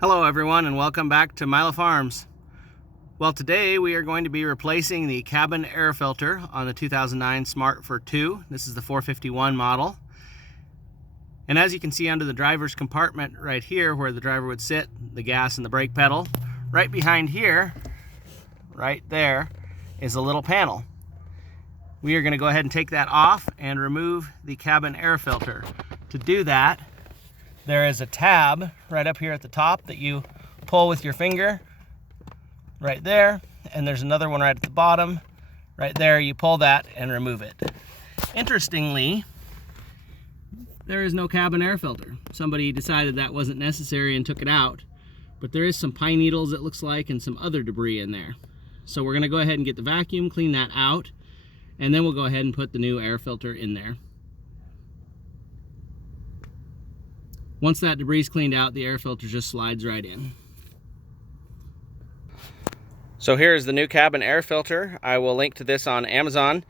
Hello everyone and welcome back to Milo Farms. Well, today we are going to be replacing the cabin air filter on the 2009 Smart Fortwo. This is the 451 model. And as you can see under the driver's compartment right here where the driver would sit, the gas and the brake pedal, right behind here, right there, is a little panel. We are going to go ahead and take that off and remove the cabin air filter. To do that, there is a tab right up here at the top that you pull with your finger right there, and there's another one right at the bottom right there. You pull that and remove it. Interestingly, there is no cabin air filter. Somebody decided that wasn't necessary and took it out, but there is some pine needles, it looks like, and some other debris in there. So we're going to go ahead and get the vacuum, clean that out, and then we'll go ahead and put the new air filter in there. Once that debris is cleaned out, the air filter just slides right in. So here's the new cabin air filter. I will link to this on Amazon.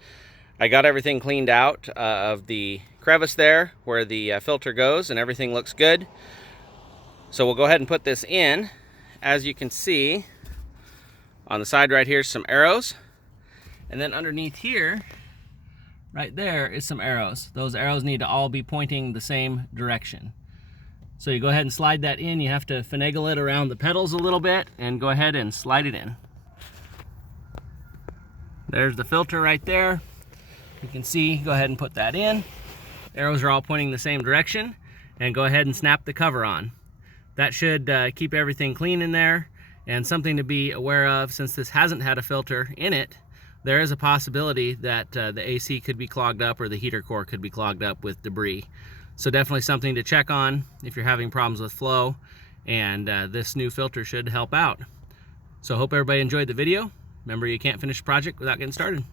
I got everything cleaned out of the crevice there where the filter goes, and everything looks good. So we'll go ahead and put this in. As you can see, on the side right here is some arrows. And then underneath here, right there, is some arrows. Those arrows need to all be pointing the same direction. So you go ahead and slide that in. You have to finagle it around the pedals a little bit and go ahead and slide it in. There's the filter right there. You can see, go ahead and put that in. Arrows are all pointing the same direction, and go ahead and snap the cover on. That should keep everything clean in there. And something to be aware of, since this hasn't had a filter in it, there is a possibility that the AC could be clogged up or the heater core could be clogged up with debris. So definitely something to check on if you're having problems with flow, and this new filter should help out. So hope everybody enjoyed the video. Remember, you can't finish a project without getting started.